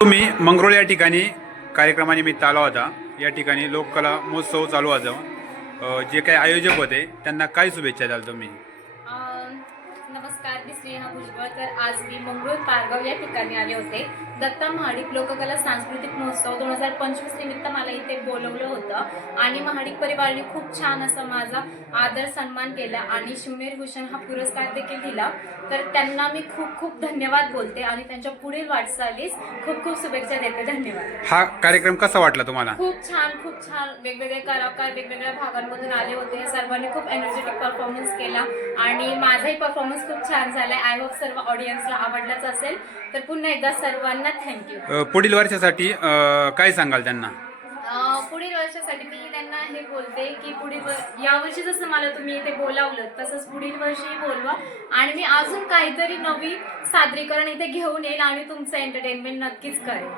तुम्ही मंगरुळ या ठिकाणी कार्यक्रमानिमित्त आला होता. या ठिकाणी लोककला महोत्सव चालू होता. जे काही आयोजक होते त्यांना काय शुभेच्छा द्याल तुम्ही? नमस्कार मी स्नेहा भुजबळ तर आज मी मंगळूर पारगाव या ठिकाणी आले होते. दत्ता महाडिक लोककला सांस्कृतिक महोत्सव दोन हजार पंचवीस निमित्त मला इथे बोलवलं होतं. आणि महाडिक परिवाराने खूप छान असा माझा आदर सन्मान केला आणि शिवनेर भूषण हा पुरस्कार देखील दिला. तर त्यांना मी खूप खूप धन्यवाद बोलते आणि त्यांच्या पुढील वाटचालीस खूप खूप शुभेच्छा देते. धन्यवाद. हा कार्यक्रम कसा वाटला तुम्हाला? खूप छान खूप छान. वेगवेगळे कलाकार वेगवेगळ्या भागांमधून आले होते. सर्वांनी खूप एनर्जेटिक परफॉर्मन्स केला. आणि माझाही परफॉर्मन्स खूप छान झाला आय होप सर्व ऑडियन्सला आवडलाच असेल. तर पुन्हा एकदा सर्वांना थँक्यू अ, पुढील वर्षासाठी अ, काय सांगाल त्यांना? पुढील वर्षासाठी मी त्यांना हे बोलते की पुढील वर यावर्षी जसं मला तुम्ही इथे बोलावलं तसंच पुढील वर्षी बोलवा. आणि मी अजून काहीतरी नवीन सादरीकरण इथे घेऊन येईल आणि तुमचं एंटरटेनमेंट नक्कीच करेल.